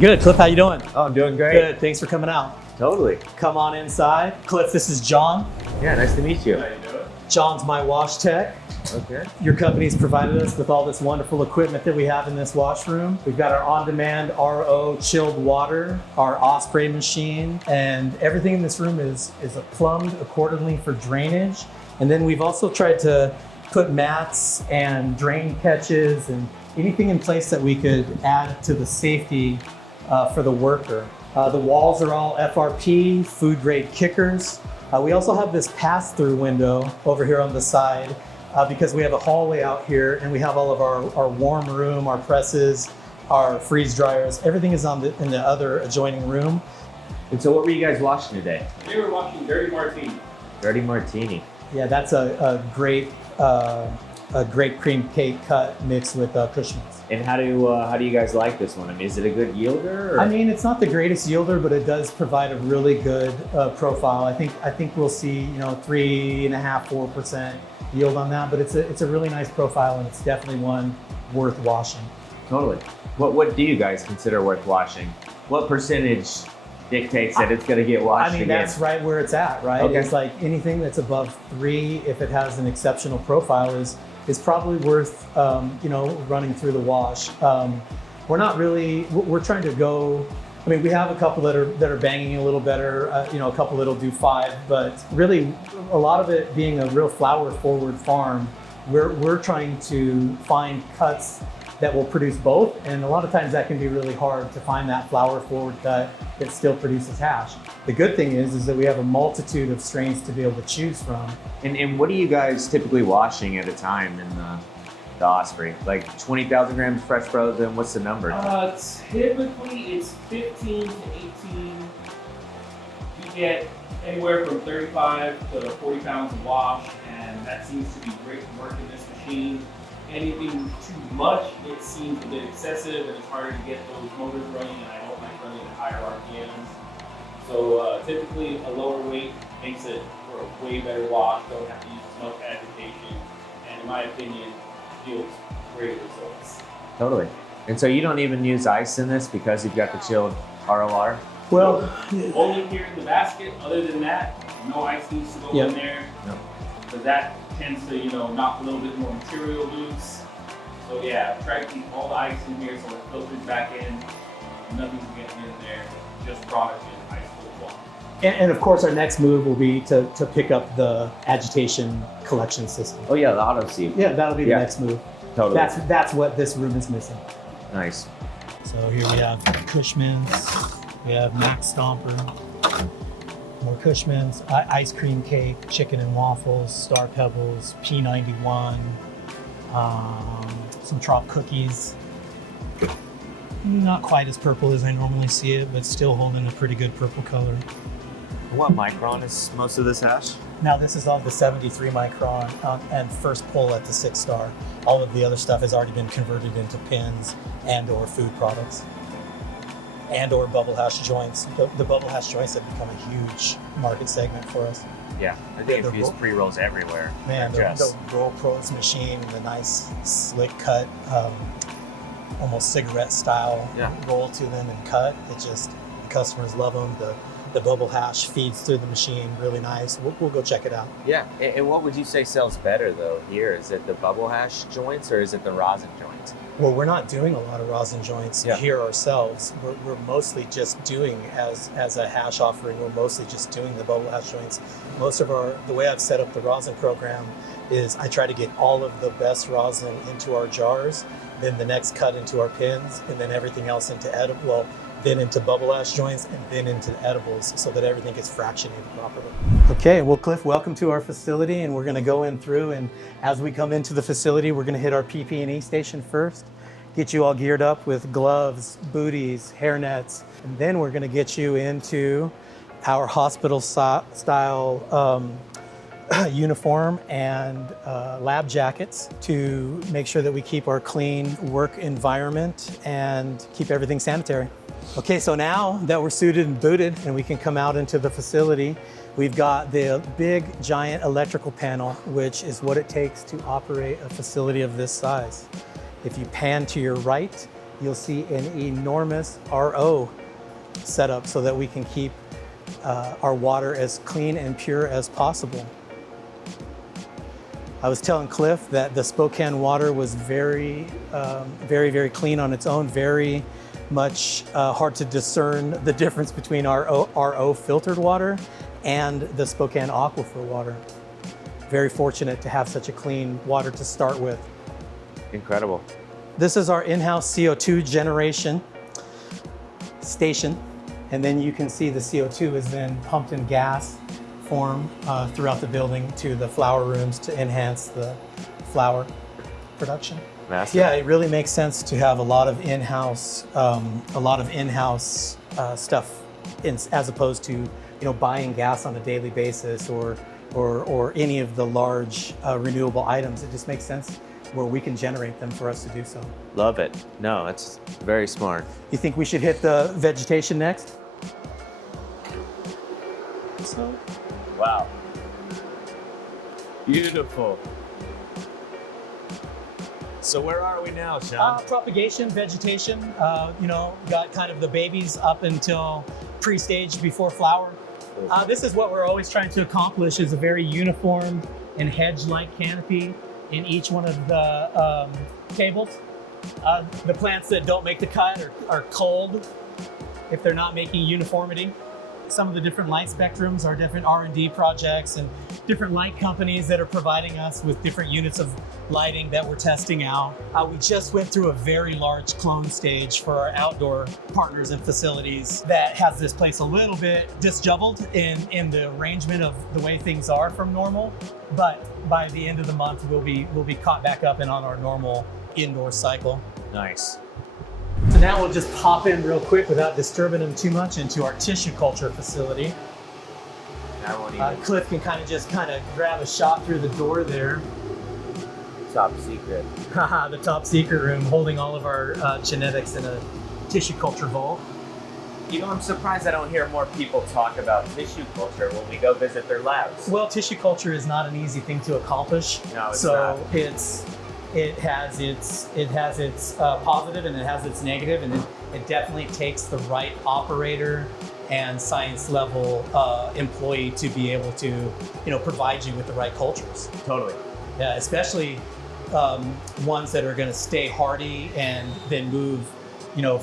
Good. Cliff, how you doing? Oh, I'm doing great. Good. Thanks for coming out. Totally. Come on inside. Cliff, this is John. Yeah, nice to meet you. How you doing? John's my wash tech. Okay. Your company's provided us with all this wonderful equipment that we have in this washroom. We've got our on-demand RO chilled water, our Osprey machine, and everything in this room is plumbed accordingly for drainage. And then we've also tried to put mats and drain catches and anything in place that we could add to the safety for the worker. The walls are all FRP, food grade kickers. We also have this pass-through window over here on the side because we have a hallway out here and we have all of our warm room, our presses, our freeze dryers. Everything is in the other adjoining room. And so what were you guys washing today? We were watching Dirty Martini. Dirty Martini. Yeah, that's a great cream cake cut mixed with Cushman's. And how do you guys like this one? I mean, is it a good yielder? Or? I mean, it's not the greatest yielder, but it does provide a really good profile. I think we'll see 3.5–4% yield on that, but it's a really nice profile and it's definitely one worth washing. Totally. What do you guys consider worth washing? What percentage dictates that it's going to get washed? I mean, again? that's right where it's at, right? Okay. It's like anything that's above 3, if it has an exceptional profile, is probably worth running through the wash. We're trying to go. I mean, we have a couple that are banging a little better. A couple that'll do 5, but really, a lot of it being a real flower forward farm, we're trying to find cuts that will produce both, and a lot of times that can be really hard to find that flower forward cut that still produces hash. The good thing is that we have a multitude of strains to be able to choose from. And what are you guys typically washing at a time in the Osprey? Like 20,000 grams fresh frozen, what's the number? Typically it's 15 to 18. You get anywhere from 35 to 40 pounds of wash, and that seems to be great to work in this machine. Anything too much, it seems a bit excessive and it's harder to get those motors running, and I don't like running at higher RPMs. So typically a lower weight makes it for a way better wash, don't have to use as much agitation, and in my opinion, yields great results. Totally. And so you don't even use ice in this because you've got the chilled ROR? Well, only here in the basket. Other than that, no ice needs to go in there. No. Because that tends to, knock a little bit more material loose. So yeah, try to keep all the ice in here so it filters back in. Nothing's getting in there, just product in ice cold water. and of course, our next move will be to pick up the agitation collection system. Oh yeah, the auto sieve. Yeah, that'll be the next move. Totally. That's what this room is missing. Nice. So here we have Cushman's, we have Max Stomper, more Cushman's, ice cream cake, chicken and waffles, Star Pebbles, P91, some Trop cookies. Not quite as purple as I normally see it, but still holding a pretty good purple color. What micron is most of this hash? Now this is on the 73 micron and first pull at the 6 star. All of the other stuff has already been converted into pins and or food products and or bubble hash joints. The bubble hash joints have become a huge market segment for us. Yeah, I think it's used pre-rolls everywhere. Man, the Roll Pros machine, the nice slick cut, almost cigarette style roll to them and cut. The customers love them. The bubble hash feeds through the machine really nice. We'll go check it out. Yeah, and what would you say sells better though here? Is it the bubble hash joints or is it the rosin joints? Well, we're not doing a lot of rosin joints here ourselves. We're mostly just doing, as a hash offering, we're mostly just doing the bubble hash joints. The way I've set up the rosin program is I try to get all of the best rosin into our jars, then the next cut into our pins, and then everything else into then into bubble hash joints, and then into edibles, so that everything gets fractionated properly. Okay, well, Cliff, welcome to our facility, and we're gonna go in through, and as we come into the facility, we're gonna hit our PP&E station first, get you all geared up with gloves, booties, hairnets, and then we're gonna get you into our hospital style uniform and lab jackets to make sure that we keep our clean work environment and keep everything sanitary. Okay, so now that we're suited and booted and we can come out into the facility, we've got the big giant electrical panel, which is what it takes to operate a facility of this size. If you pan to your right, you'll see an enormous RO setup so that we can keep our water as clean and pure as possible. I was telling Cliff that the Spokane water was very, very clean on its own, very much hard to discern the difference between our RO filtered water and the Spokane aquifer water. Very fortunate to have such a clean water to start with. Incredible. This is our in-house CO2 generation station. And then you can see the CO2 is then pumped in gas form throughout the building to the flower rooms to enhance the flower production. Massive. Yeah, it really makes sense to have a lot of in-house, stuff, as opposed to buying gas on a daily basis or any of the large renewable items. It just makes sense where we can generate them for us to do so. Love it. No, that's very smart. You think we should hit the vegetation next? So. Wow. Beautiful. So where are we now, Sean? Propagation, vegetation, got kind of the babies up until pre-stage before flower. This is what we're always trying to accomplish, is a very uniform and hedge-like canopy in each one of the tables. The plants that don't make the cut are culled if they're not making uniformity. Some of the different light spectrums are different R&D projects and different light companies that are providing us with different units of lighting that we're testing out. We just went through a very large clone stage for our outdoor partners and facilities that has this place a little bit disjungled in the arrangement of the way things are from normal. But by the end of the month, we'll be caught back up and on our normal indoor cycle. Nice. So now we'll just pop in real quick without disturbing them too much into our tissue culture facility. That won't even Cliff can kind of grab a shot through the door there. top secret. Haha, the top secret room holding all of our genetics in a tissue culture vault. I'm surprised I don't hear more people talk about tissue culture when we go visit their labs. Well, tissue culture is not an easy thing to accomplish. No, it's so not. It has its positive and it has its negative, and it definitely takes the right operator and science level employee to be able to provide you with the right cultures. Totally. Yeah, especially ones that are going to stay hardy and then move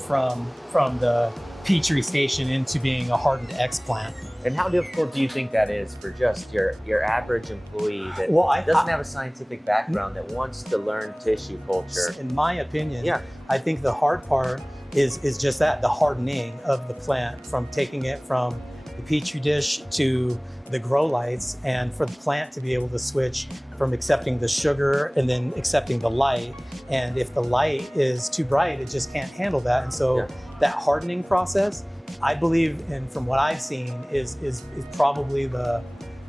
from the Petri station into being a hardened X plant. And how difficult do you think that is for just your average employee that doesn't have a scientific background that wants to learn tissue culture? In my opinion, Yeah. I think the hard part is just that, the hardening of the plant, from taking it from the Petri dish to the grow lights, and for the plant to be able to switch from accepting the sugar and then accepting the light. And if the light is too bright, it just can't handle that. And so that hardening process, I believe, and from what I've seen, is probably the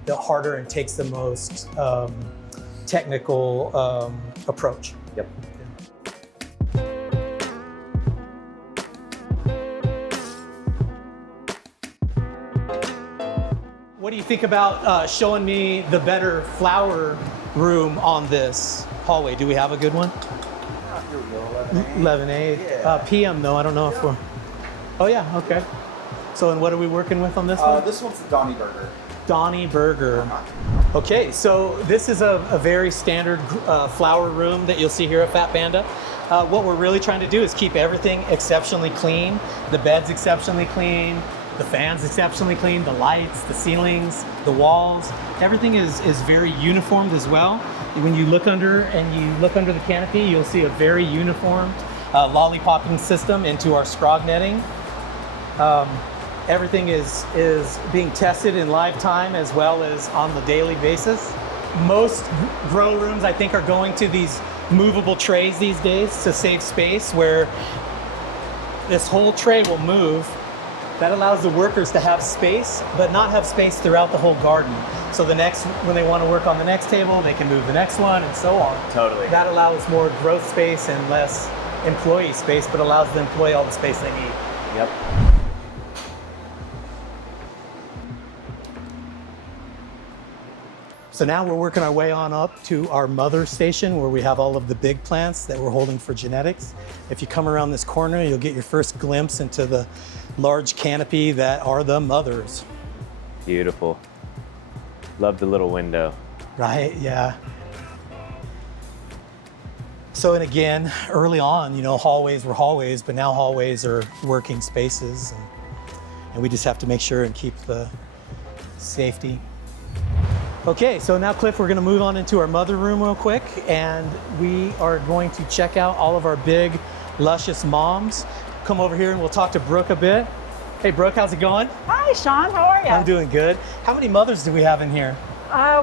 harder and takes the most technical approach. Yep. What do you think about showing me the better flower room on this hallway? Do we have a good one? Here we go, 11A. Yeah. PM though, I don't know if we're... Oh yeah, okay. So and what are we working with on this one? This one's the Donnie Burger. Donnie Burger. Okay, so this is a very standard flower room that you'll see here at Phat Panda. What we're really trying to do is keep everything exceptionally clean. The bed's exceptionally clean, the fan's exceptionally clean, the lights, the ceilings, the walls. Everything is very uniformed as well. When you look under the canopy, you'll see a very uniformed lollipopping system into our scrog netting. Everything is being tested in live time as well as on the daily basis. Most grow rooms, I think, are going to these movable trays these days to save space, where this whole tray will move. That allows the workers to have space, but not have space throughout the whole garden. So when they want to work on the next table, they can move the next one and so on. Totally. That allows more growth space and less employee space, but allows the employee all the space they need. Yep. So now we're working our way on up to our mother station where we have all of the big plants that we're holding for genetics. If you come around this corner, you'll get your first glimpse into the large canopy that are the mothers. Beautiful. Love the little window. Right, yeah. So, and again, early on, you know, hallways were hallways, but now hallways are working spaces, and we just have to make sure and keep the safety. Okay, so now, Cliff, we're gonna move on into our mother room real quick, and we are going to check out all of our big, luscious moms. Come over here and we'll talk to Brooke a bit. Hey, Brooke, how's it going? Hi, Sean. How are you? I'm doing good. How many mothers do we have in here?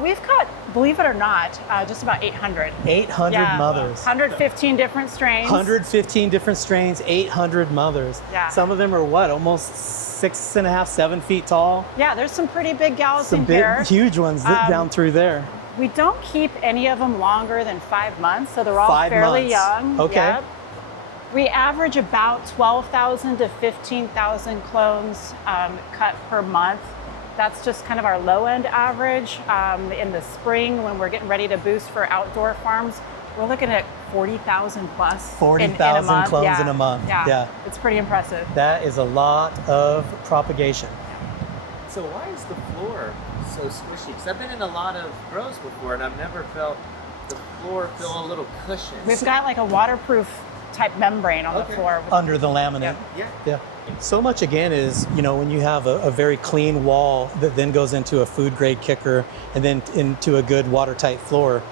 We've got, believe it or not, just about 800. 800 mothers. 115 different strains. 115 different strains, 800 mothers. Yeah. Some of them are what, almost 6.5, 7 feet tall? Yeah, there's some pretty big gals Some in big, here. huge ones down through there. We don't keep any of them longer than 5 months, so they're all 5 fairly months. young. Okay. Yep. We average about 12,000 to 15,000 clones cut per month. That's just kind of our low end average. In the spring, when we're getting ready to boost for outdoor farms, we're looking at 40,000 plus. 40,000 clones in a month. Yeah, it's pretty impressive. That is a lot of propagation. So why is the floor so squishy? Because I've been in a lot of grows before and I've never felt the floor feel a little cushioned. We've got like a waterproof type membrane on the floor. Under the laminate. Yeah. So much again is, you know, when you have a very clean wall that then goes into a food grade kicker and then into a good watertight floor,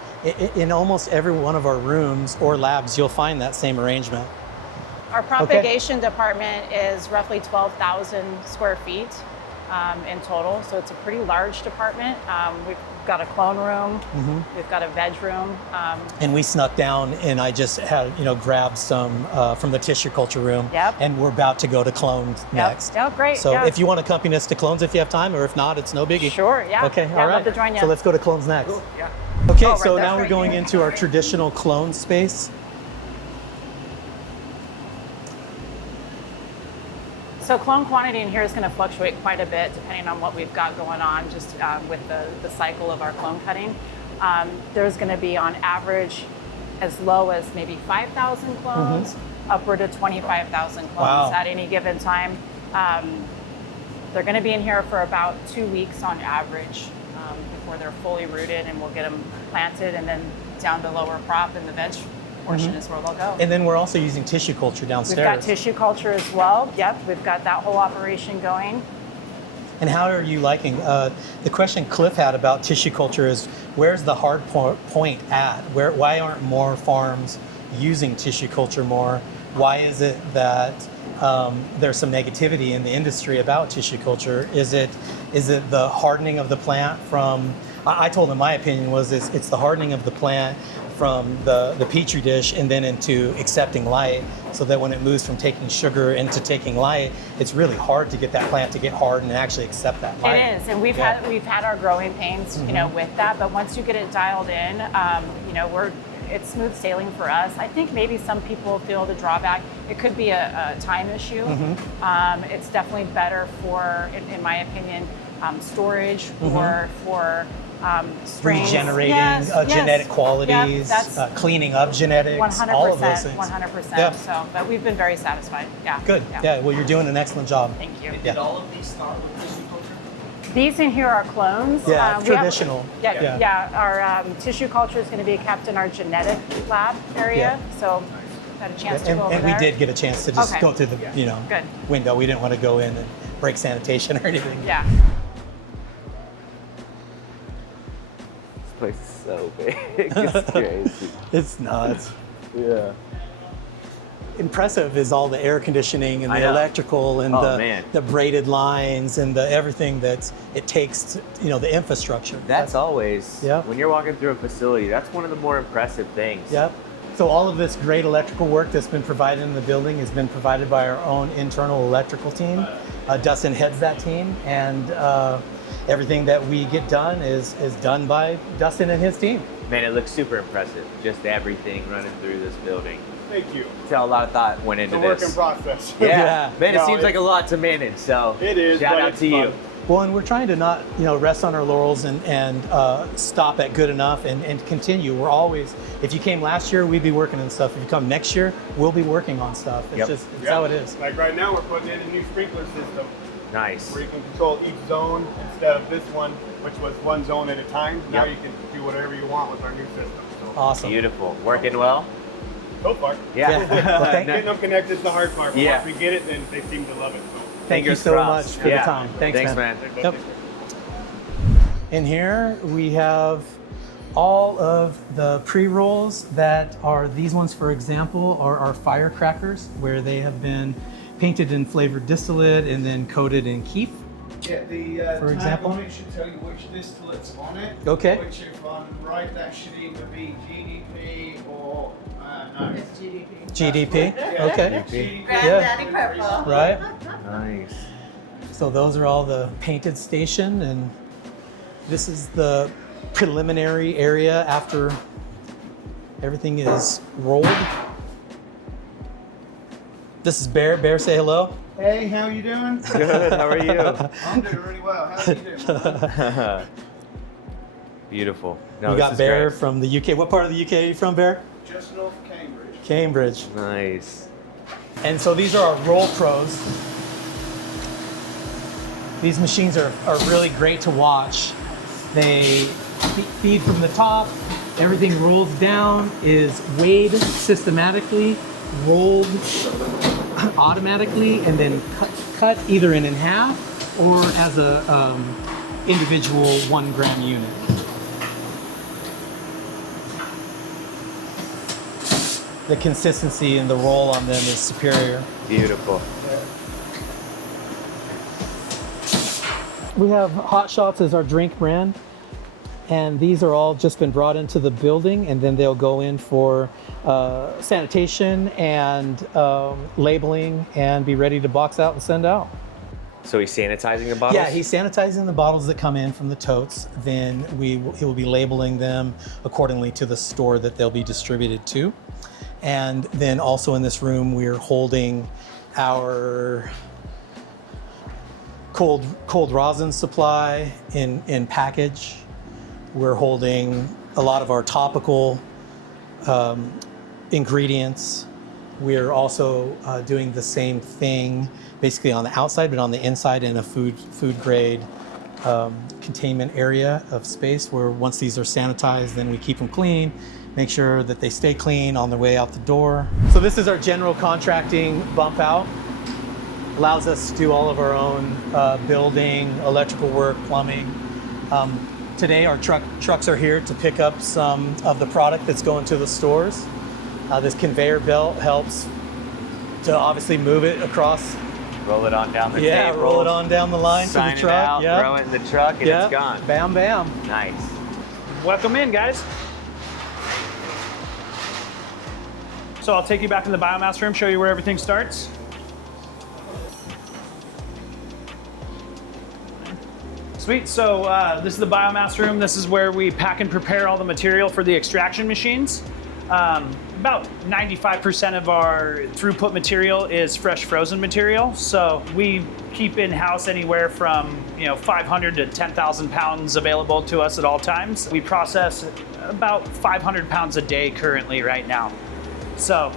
in almost every one of our rooms or labs, you'll find that same arrangement. Our propagation department is roughly 12,000 square feet in total, so it's a pretty large department. We've got a clone room, we've got a veg room. And we snuck down and I just had, you know, grabbed some from the tissue culture room. Yep. And we're about to go to clones next. Oh, great. So if you want to accompany us to clones if you have time, or if not, it's no biggie. Sure, yeah. Okay, yeah, all right. I'd love to join you. So let's go to clones next. Cool. Yeah. Okay, right so there. now we're going into our traditional clone space. So clone quantity in here is going to fluctuate quite a bit depending on what we've got going on just with the cycle of our clone cutting. There's going to be on average as low as maybe 5,000 clones, upward to 25,000 clones at any given time. They're going to be in here for about 2 weeks on average before they're fully rooted, and we'll get them planted and then down to lower prop in the veg portion is where they'll go. And then we're also using tissue culture downstairs. We've got tissue culture as well. Yep, we've got that whole operation going. And how are you liking? The question Cliff had about tissue culture is, where's the hard point at? Why aren't more farms using tissue culture more? Why is it that there's some negativity in the industry about tissue culture? Is it the hardening of the plant from? I told him my opinion was it's the hardening of the plant from the petri dish and then into accepting light, so that when it moves from taking sugar into taking light, it's really hard to get that plant to get hard and actually accept that light. It is, and we've had our growing pains, you know, with that. But once you get it dialed in, you know, it's smooth sailing for us. I think maybe some people feel the drawback. It could be a time issue. It's definitely better for, in my opinion, storage or for strains. Regenerating genetic qualities, cleaning up genetics, 100%, all of those things. 100%. Yeah. So, but we've been very satisfied. Yeah. Good. Yeah. Well, you're doing an excellent job. Thank you. Did all of these start with tissue culture? These in here are clones. Yeah, we have- traditional. Our tissue culture is going to be kept in our genetic lab area. So, had a chance to go over and there. we did get a chance to just go through the Good. window. We didn't want to go in and break sanitation or anything. Yeah. This place is so big. It's crazy. It's nuts. Yeah. Impressive is all the air conditioning and I the know. electrical and man. the braided lines and the everything that it takes to, the infrastructure. That's always, Yeah. when you're walking through a facility, that's one of the more impressive things. Yep. So all of this great electrical work that's been provided in the building has been provided by our own internal electrical team. Dustin heads that team, and everything that we get done is done by Dustin and his team. Man, it looks super impressive. Just everything running through this building. Thank you. Tell a lot of thought went into It's a work this. in process. Yeah. Yeah. Man, it No, seems like a lot to manage, so It is. shout but out it's to fun. you. Well, and we're trying to not, rest on our laurels and stop at good enough and continue. We're always, if you came last year, we'd be working on stuff. If you come next year, we'll be working on stuff. It's how it is. Like right now, we're putting in a new sprinkler system. Nice. Where you can control each zone instead of this one, which was one zone at a time. Now you can do whatever you want with our new system. So. Awesome. Beautiful. Working well? So far. Yeah. Well, Getting them connected is the hard part. But Yeah. once we get it, then they seem to love it. So. Thank you so crossed. much for the time. Thanks, man. Yep. In here, we have all of the pre-rolls that are, these ones, for example, are our firecrackers, where they have been painted in flavored distillate and then coated in keef. Yeah, the For tag example? on it should tell you which distillate's on it. Okay. Which, if I'm right, that should either be GDP or no. It's GDP. GDP. Yeah. Okay. GDP. Granddaddy Purple. Right. Nice. So those are all the painted station, and this is the preliminary area after everything is rolled. This is Bear. Bear, say hello. Hey, how you doing? Good. How are you? I'm doing really well. How you doing? Beautiful. We this got is Bear great. from the UK. What part of the UK are you from, Bear? Just north of Cambridge. Cambridge. Nice. And so these are our roll pros. These machines are really great to watch. They feed from the top. Everything rolls down, is weighed systematically, rolled automatically, and then cut either in half or as a individual 1 gram unit. The consistency and the roll on them is superior. Beautiful. We have Hot Shots as our drink brand, and these are all just been brought into the building, and then they'll go in for sanitation and labeling and be ready to box out and send out. So he's sanitizing the bottles? Yeah, he's sanitizing the bottles that come in from the totes. Then he will be labeling them accordingly to the store that they'll be distributed to. And then also in this room, we're holding our cold rosin supply in package. We're holding a lot of our topical ingredients. We're also doing the same thing basically on the outside, but on the inside in a food grade containment area of space, where once these are sanitized, then we keep them clean, make sure that they stay clean on their way out the door. So this is our general contracting bump out. Allows us to do all of our own building, electrical work, plumbing. Today our trucks are here to pick up some of the product that's going to the stores. This conveyor belt helps to obviously move it across. Roll it on down the Yeah, table. roll it on down the line to the Sign truck. it out, Yep. throw it in the truck, and Yep. it's gone. Bam, bam. Nice. Welcome in, guys. So I'll take you back in the biomass room, show you where everything starts. Sweet, so this is the biomass room. This is where we pack and prepare all the material for the extraction machines. About 95% of our throughput material is fresh frozen material. So we keep in-house anywhere from 500 to 10,000 pounds available to us at all times. We process about 500 pounds a day currently right now. So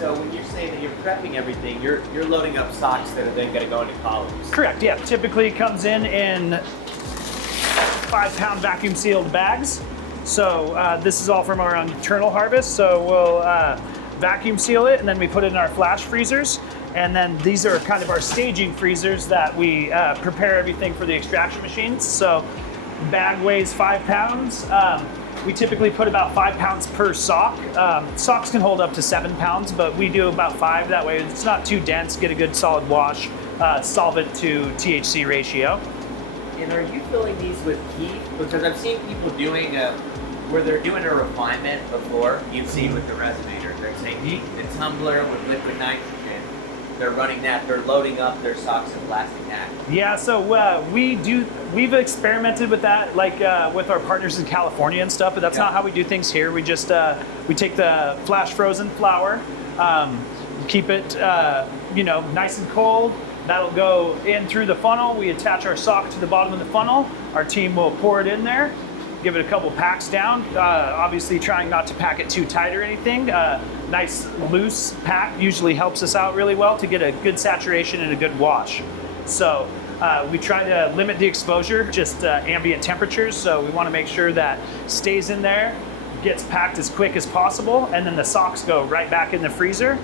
when you're saying that you're prepping everything, you're loading up socks that are then going to go into columns. correct, yeah. Typically it comes in 5-pound vacuum sealed bags. So this is all from our internal harvest. So we'll vacuum seal it, and then we put it in our flash freezers. And then these are kind of our staging freezers that we prepare everything for the extraction machines. So bag weighs 5 pounds. We typically put about 5 pounds per sock. Socks can hold up to 7 pounds, but we do about 5. That way it's not too dense, get a good solid wash, solvent to THC ratio. And are you filling these with heat? Because I've seen people doing where they're doing a refinement before. You've seen with the resonator. They're taking the tumbler with liquid nitrogen. They're running that. They're loading up their socks in plastic nap. Yeah, so we've experimented with that, like with our partners in California and stuff, but that's not how we do things here. We just, we take the flash frozen flour, keep it, nice and cold, That'll go in through the funnel. We attach our sock to the bottom of the funnel. Our team will pour it in there, give it a couple packs down, obviously trying not to pack it too tight or anything. Nice loose pack usually helps us out really well to get a good saturation and a good wash. So we try to limit the exposure, just ambient temperatures, so we want to make sure that stays in there, gets packed as quick as possible, and then the socks go right back in the freezer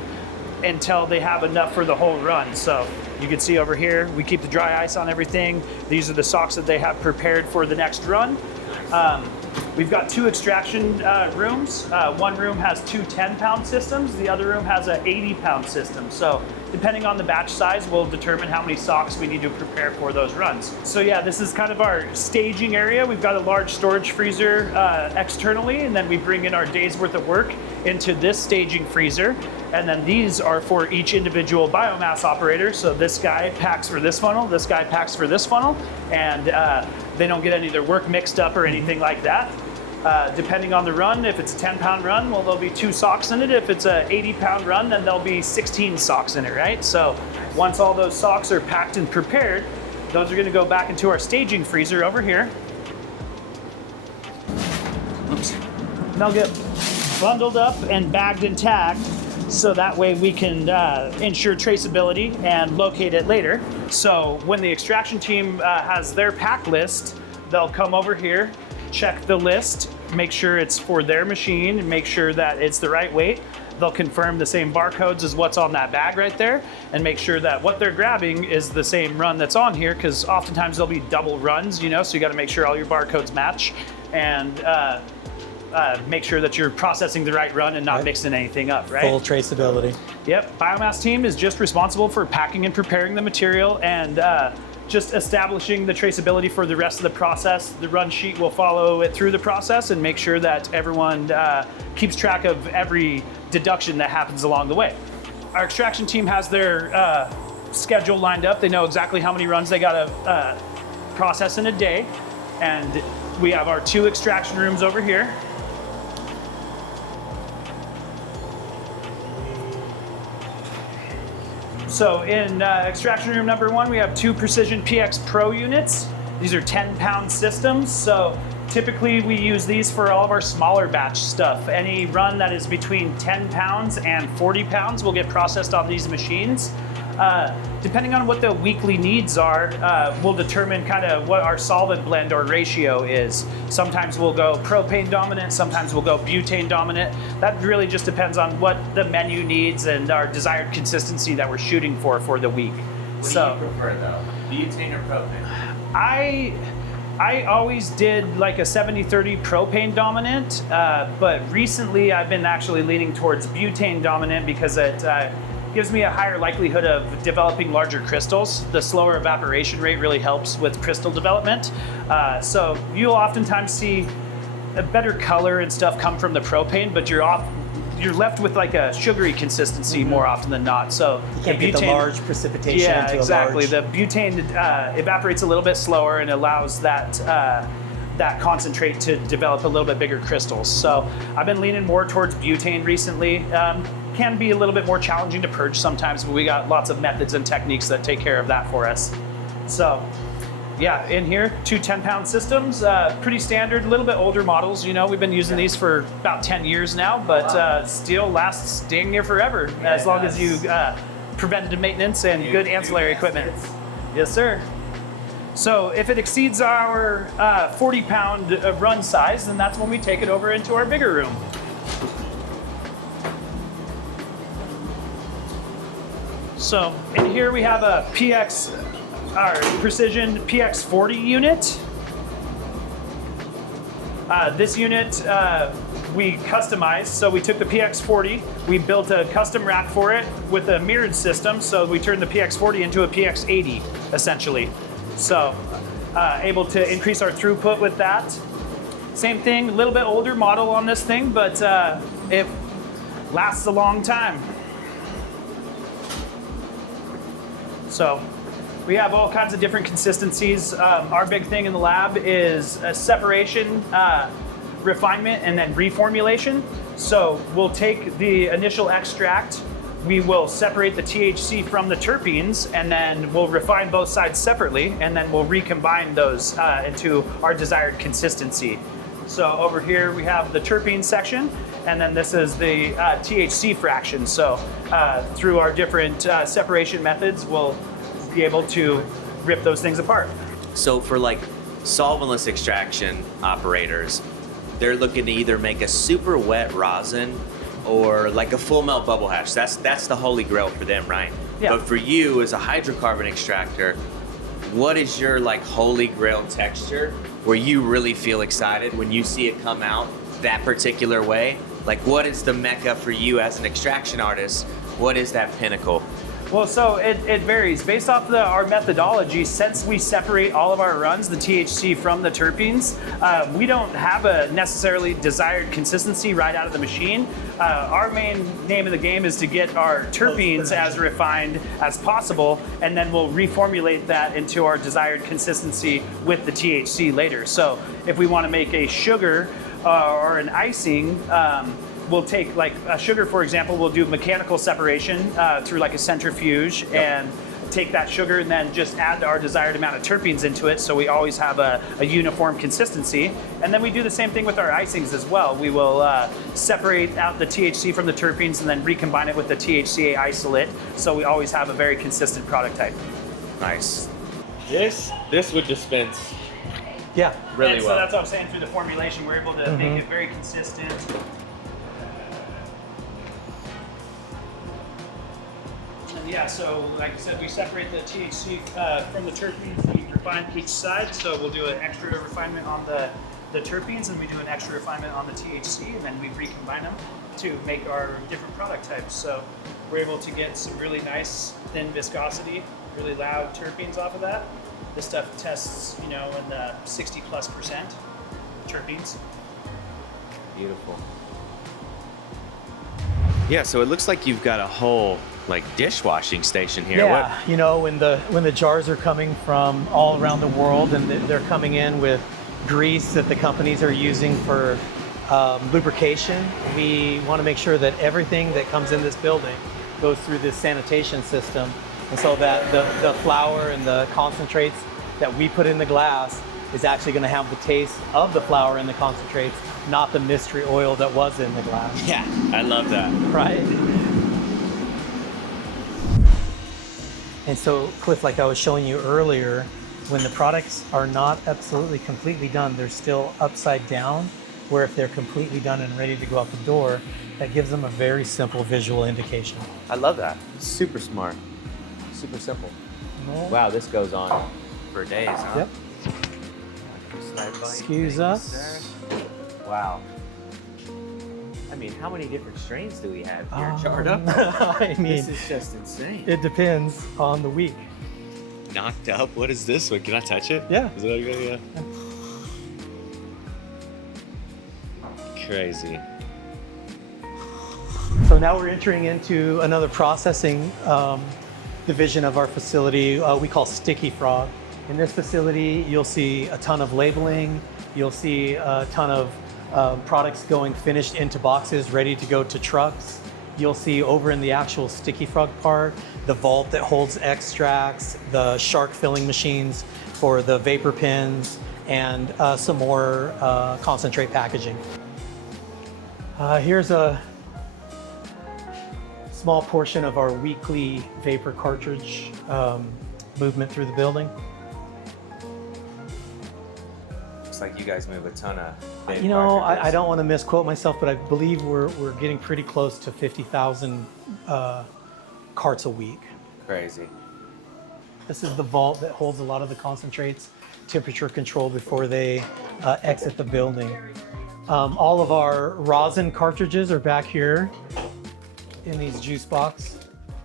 until they have enough for the whole run. So you can see over here, we keep the dry ice on everything. These are the socks that they have prepared for the next run. We've got 2 extraction rooms. One room has 2 10-pound systems. The other room has an 80-pound system. So depending on the batch size, we'll determine how many socks we need to prepare for those runs. So yeah, this is kind of our staging area. We've got a large storage freezer externally, and then we bring in our day's worth of work into this staging freezer. And then these are for each individual biomass operator. So this guy packs for this funnel, this guy packs for this funnel, and they don't get any of their work mixed up or anything like that. Depending on the run, if it's a 10-pound run, well, there'll be 2 socks in it. If it's a 80-pound run, then there'll be 16 socks in it, right? So once all those socks are packed and prepared, those are gonna go back into our staging freezer over here. Oops. And they'll get bundled up and bagged and tagged, so that way we can ensure traceability and locate it later. So when the extraction team has their pack list, they'll come over here, check the list, make sure it's for their machine, and make sure that it's the right weight. They'll confirm the same barcodes as what's on that bag right there, and make sure that what they're grabbing is the same run that's on here, because oftentimes there'll be double runs, you know, so you got to make sure all your barcodes match, and make sure that you're processing the right run and not mixing anything up, right? Full traceability. Yep, Biomass team is just responsible for packing and preparing the material, and just establishing the traceability for the rest of the process. The run sheet will follow it through the process and make sure that everyone keeps track of every deduction that happens along the way. Our extraction team has their schedule lined up. They know exactly how many runs they gotta process in a day. And we have our 2 extraction rooms over here. So in extraction room number 1, we have 2 Precision PX Pro units. These are 10-pound systems. So typically we use these for all of our smaller batch stuff. Any run that is between 10 pounds and 40 pounds will get processed on these machines. Depending on what the weekly needs are, we'll determine kind of what our solvent blend or ratio is. Sometimes we'll go propane dominant, sometimes we'll go butane dominant. That really just depends on what the menu needs and our desired consistency that we're shooting for the week. What do you prefer though, butane or propane? I always did like a 70-30 propane dominant, but recently I've been actually leaning towards butane dominant because it gives me a higher likelihood of developing larger crystals. The slower evaporation rate really helps with crystal development. So you'll oftentimes see a better color and stuff come from the propane, but you're left with like a sugary consistency more often than not. So you can't get the large precipitation. Yeah, into exactly. A large... The butane evaporates a little bit slower and allows that concentrate to develop a little bit bigger crystals. So I've been leaning more towards butane recently. Can be a little bit more challenging to purge sometimes, but we got lots of methods and techniques that take care of that for us. So yeah, in here, 2 10-pound systems, pretty standard, a little bit older models. You know, we've been using these for about 10 years now, but steel lasts dang near forever, as long as you preventative maintenance and good ancillary equipment. Yes, sir. So if it exceeds our 40-pound run size, then that's when we take it over into our bigger room. So in here we have a our Precision PX40 unit. This unit we customized, so we took the PX40, we built a custom rack for it with a mirrored system, so we turned the PX40 into a PX80, essentially. So able to increase our throughput with that. Same thing, a little bit older model on this thing, but it lasts a long time. So we have all kinds of different consistencies. Our big thing in the lab is separation, refinement, and then reformulation. So we'll take the initial extract, we will separate the THC from the terpenes, and then we'll refine both sides separately, and then we'll recombine those into our desired consistency. So over here we have the terpene section, and then this is the THC fraction. So through our different separation methods, we'll be able to rip those things apart. So for like solventless extraction operators, they're looking to either make a super wet rosin or like a full melt bubble hash. That's the holy grail for them, right? Yeah. But for you as a hydrocarbon extractor, what is your like holy grail texture where you really feel excited when you see it come out that particular way? Like what is the mecca for you as an extraction artist? What is that pinnacle? Well, so it varies based off our methodology. Since we separate all of our runs, the THC from the terpenes, we don't have a necessarily desired consistency right out of the machine. Our main name of the game is to get our terpenes as refined as possible, and then we'll reformulate that into our desired consistency with the THC later. So if we want to make a sugar or an icing, we'll take like a sugar, for example, we'll do mechanical separation through like a centrifuge and take that sugar and then just add our desired amount of terpenes into it, so we always have a uniform consistency. And then we do the same thing with our icings as well. We will separate out the THC from the terpenes and then recombine it with the THCA isolate, so we always have a very consistent product type. Nice. This would dispense Yeah. really So well. that's what I'm saying, through the formulation, we're able to make it very consistent. Yeah, so like I said, we separate the THC from the terpenes. We refine each side, so we'll do an extra refinement on the terpenes, and we do an extra refinement on the THC, and then we recombine them to make our different product types. So we're able to get some really nice thin viscosity, really loud terpenes off of that. This stuff tests, in the 60+% terpenes. Beautiful. Yeah, so it looks like you've got a whole like dishwashing station here. Yeah, when the jars are coming from all around the world and they're coming in with grease that the companies are using for lubrication, we want to make sure that everything that comes in this building goes through this sanitation system, and so that the flour and the concentrates that we put in the glass is actually going to have the taste of the flour and the concentrates, not the mystery oil that was in the glass. Yeah, I love that. Right. And so, Cliff, like I was showing you earlier, when the products are not absolutely completely done, they're still upside down, where if they're completely done and ready to go out the door, that gives them a very simple visual indication. I love that. Super smart. Super simple. Wow, this goes on for days, huh? Yep. Excuse us. Wow. I mean, how many different strains do we have here charred up? I mean, This is just insane. it depends on the week. Knocked up? What is this one? Can I touch it? Yeah. Is it okay? Yeah. Crazy. So now we're entering into another processing division of our facility we call Sticky Frog. In this facility, you'll see a ton of labeling. You'll see a ton of products going finished into boxes, ready to go to trucks. You'll see over in the actual Sticky Frog part, the vault that holds extracts, the shark filling machines for the vapor pins, and some more concentrate packaging. Here's a small portion of our weekly vapor cartridge movement through the building. Looks like you guys move a ton of big I don't want to misquote myself, but I believe we're getting pretty close to 50,000 carts a week. Crazy. This is the vault that holds a lot of the concentrates, temperature controlled before they exit the building. All of our rosin cartridges are back here in these juice box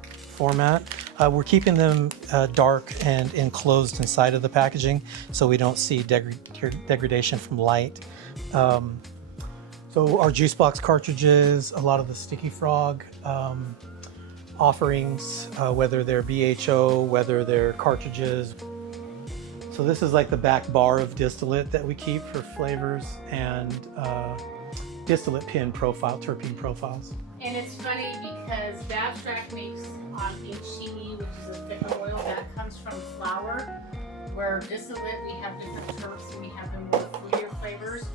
format. We're keeping them dark and enclosed inside of the packaging so we don't see degradation from light. So our juice box cartridges, a lot of the Sticky Frog offerings, whether they're BHO, whether they're cartridges. So this is like the back bar of distillate that we keep for flavors and distillate pin profile, terpene profiles. And it's funny because because the abstract makes HCE, which is a thicker oil that comes from flour. Where distillate, we have different terps and we have them more fruitier flavors.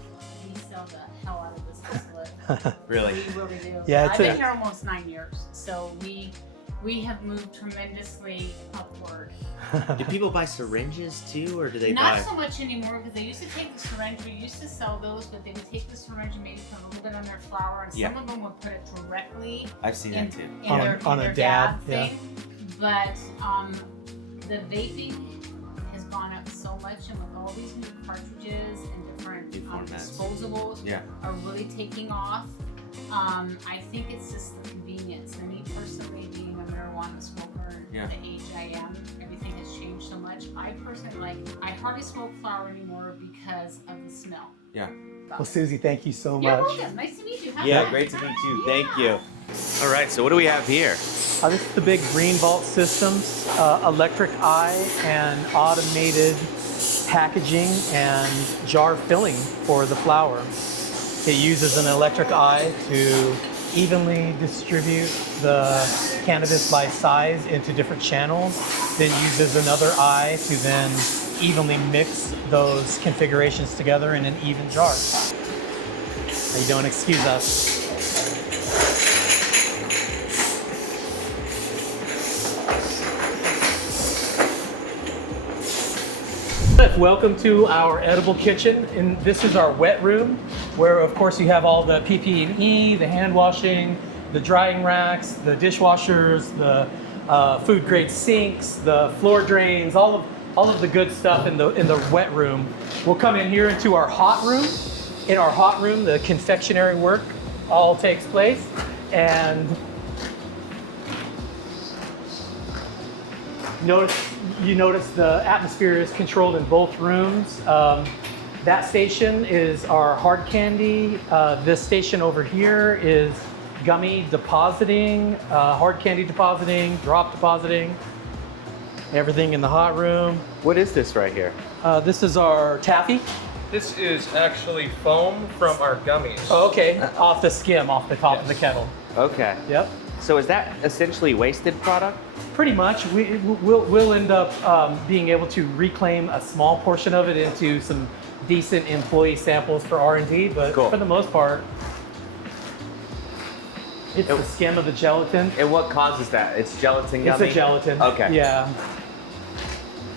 We sell the hell out of this distillate. Really? We really do. Yeah, I've been here almost 9 years, so we have moved tremendously upward. Do people buy syringes too, or do they Not buy? so much anymore because they used to take the syringe. We used to sell those, but they would take the syringe and maybe put a little bit on their flour, and Yeah. some of them would put it directly I've seen in, that too. in On their, a in their dab, dab thing. But the vaping has gone up so much, and with all these new cartridges and different New formats. disposables Yeah. are really taking off. I think it's just the convenience. And me personally, being a marijuana smoker, Yeah. the age I am, everything has changed so much. I personally I hardly smoke flower anymore because of the smell. Yeah. Well, Susie, thank you so You're much. welcome. Nice to meet you. Have Yeah, fun. great to meet you. Thank you. All right, so what do we have here? This is the big Green Vault Systems, electric eye and automated packaging and jar filling for the flower. It uses an electric eye to evenly distribute the cannabis by size into different channels, then uses another eye to then evenly mix those configurations together in an even jar. How you doing? Excuse us. Welcome to our edible kitchen, and this is our wet room, where of course you have all the PP&E, the hand washing, the drying racks, the dishwashers, the food grade sinks, the floor drains, all of the good stuff in the wet room. We'll come in here into our hot room. In our hot room, the confectionery work all takes place, and you notice the atmosphere is controlled in both rooms. That station is our hard candy. This station over here is gummy depositing, hard candy depositing, drop depositing, everything in the hot room. What is this right here? This is our taffy. This is actually foam from our gummies. Oh, okay, off the skim, off the top of the kettle. Okay. Yep. So is that essentially wasted product? Pretty much. We'll end up being able to reclaim a small portion of it into some decent employee samples for R&D, but Cool. for the most part, it's the skim of the gelatin. And what causes that? It's gelatin gummy? It's a gelatin. Okay. Yeah.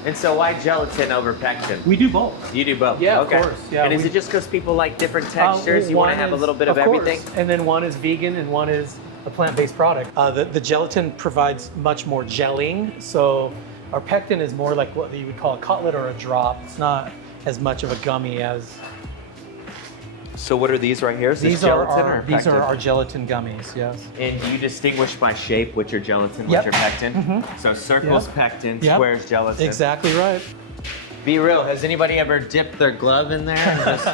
And so why gelatin over pectin? We do both. You do both? Yeah, okay. of course. Yeah, and is it just because people like different textures? You want to have a little bit of everything? Course. And then one is vegan and one is a plant-based product. The gelatin provides much more gelling, so our pectin is more like what you would call a cutlet or a drop. It's not as much of a gummy as... So what are these right here? Is this These gelatin are or these pectin? are our gelatin gummies, yes. And do you distinguish by shape which are gelatin, which Yep. are pectin? Mhm. So circles Yep. pectin, Yep. squares gelatin. Exactly right. Be real. Has anybody ever dipped their glove in there and just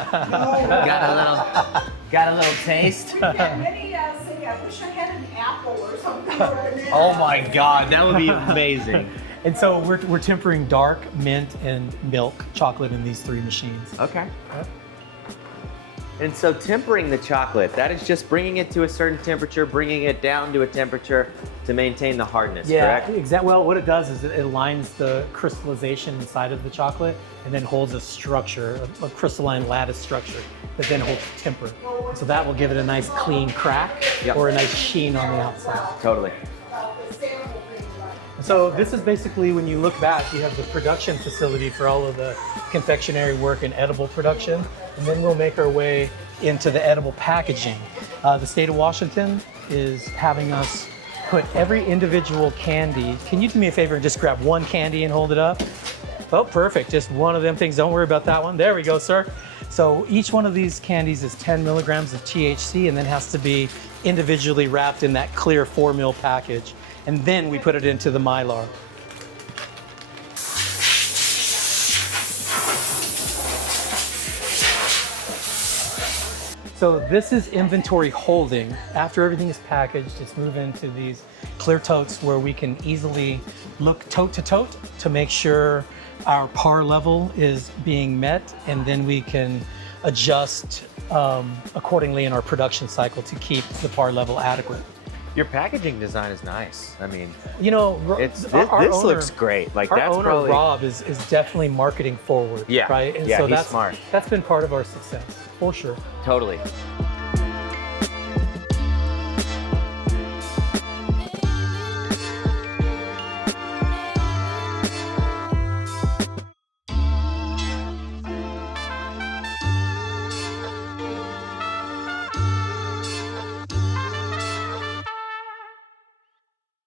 got a little taste? Yeah, many say, I wish I had an apple or something. Or Oh my God, that would be amazing. And so we're tempering dark, mint, and milk chocolate in these three machines. Okay. Yep. And so tempering the chocolate, that is just bringing it to a certain temperature, bringing it down to a temperature to maintain the hardness, correct? Exactly. Well, what it does is it aligns the crystallization inside of the chocolate and then holds a structure, a crystalline lattice structure that then holds temper. So that will give it a nice clean crack Yep. or a nice sheen on the outside. Totally. So this is basically, when you look back, you have the production facility for all of the confectionery work and edible production, and then we'll make our way into the edible packaging. The state of Washington is having us put every individual candy. Can you do me a favor and just grab one candy and hold it up? Oh, perfect, just one of them things. Don't worry about that one. There we go, sir. So each one of these candies is 10 milligrams of THC and then has to be individually wrapped in that clear 4 ml package. And then we put it into the Mylar. So this is inventory holding. After everything is packaged, just move into these clear totes where we can easily look tote to tote to make sure our par level is being met, and then we can adjust accordingly in our production cycle to keep the par level adequate. Your packaging design is nice. I mean, You know, this owner, looks great. Like our that's owner probably Rob is definitely marketing forward. Yeah. Right. And Yeah, so he's that's smart. That's been part of our success for sure. totally.